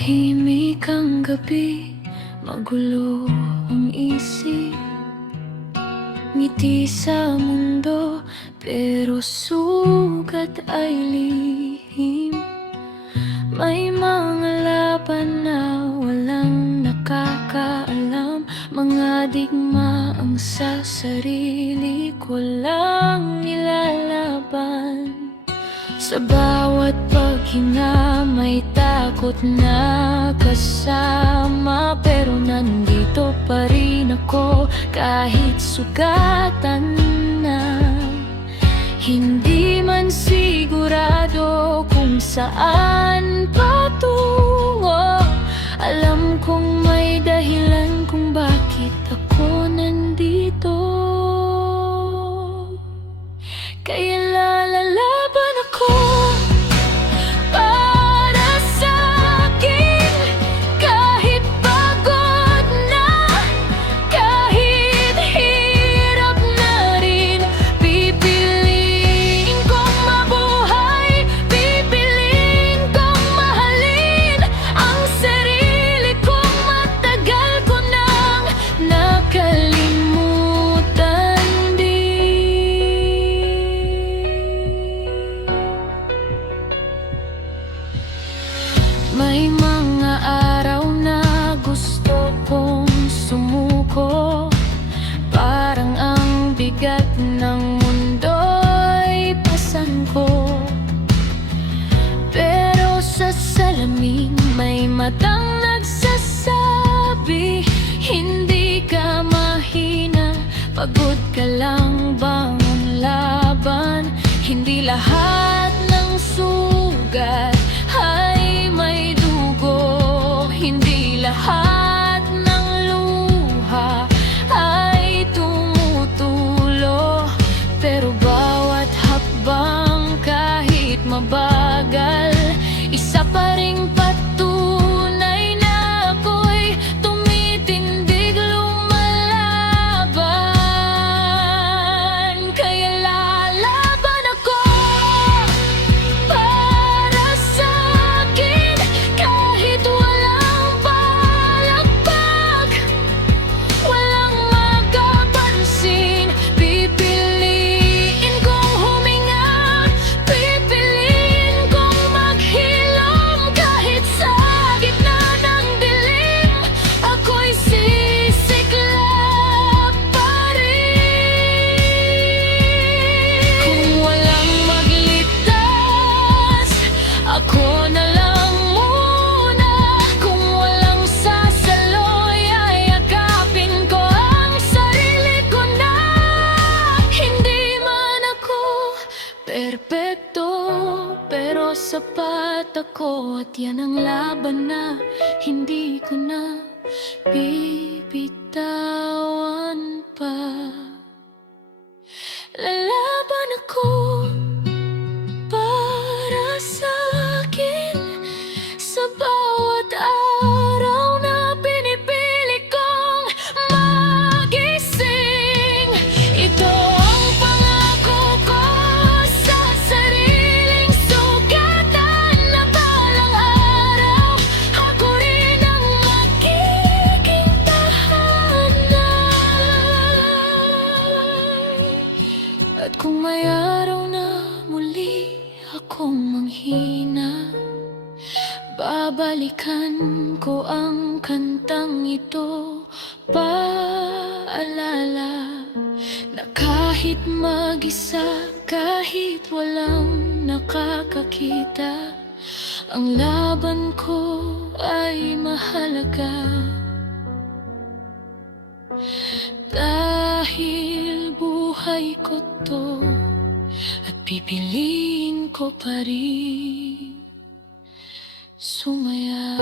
Tahimik ang gabi, magulo ang isip. Ngiti sa mundo, pero sugat ay lihim. May mga laban na walang nakakaalam, mga digma ang sa sarili ko lang nilalaban. Sa bawat paghinga may takot na kasama, pero nandito pa rin ako kahit sugatan na. Hindi man sigurado kung saan patungo, alam kong may dahilan kung bakit ako nandito. Kaya lalaban ako para sa'kin, kahit pagod na, kahit hirap na rin. Pipiliin kong mabuhay, pipiliin kong mahalin ang sarili kong matagal ko nang nakalimutan din. May mga araw na gusto kong sumuko, parang ang bigat ng mundo'y pasan ko. Pero sa salamin may matang nagsasabi, hindi ka mahina, pagod ka lang, bangon laban. Hindi lahat ng sugat ay may dugo, hindi lahat ng luha ay tumutulo. Pero bawat hakbang kahit mabagal, isa pa ring patunay na ako'y tumitindig lumalaban. Kaya lalaban ako para sa'kin, kahit walang palakpak, walang makapansin. Pipiliin kong huminga, pipiliin kong maghilom, kahit sa gitna ng dilim, ako'y sisiklab pa rin. Kung walang magligtas, ako na lang muna. Kung walang sasaloy, ay yakapin ko ang sarili ko na. Hindi man ako perpekto, pero sapat ako, at yan ang laban na hindi ko na bibitawan pa. Lalaban ako para sa'kin, sa bawat araw na pinipili kong magising. Ito ang pangako ko sa sariling sugatan, na balang araw ako rin ang magiging tahanan. At kung may araw na muli akong manghina, babalikan ko ang kantang ito, paalala na kahit mag-isa, kahit walang nakakakita, ang laban ko ay mahalaga. Dahil buhay ko to, at pipiliin ko pa rin sumaya.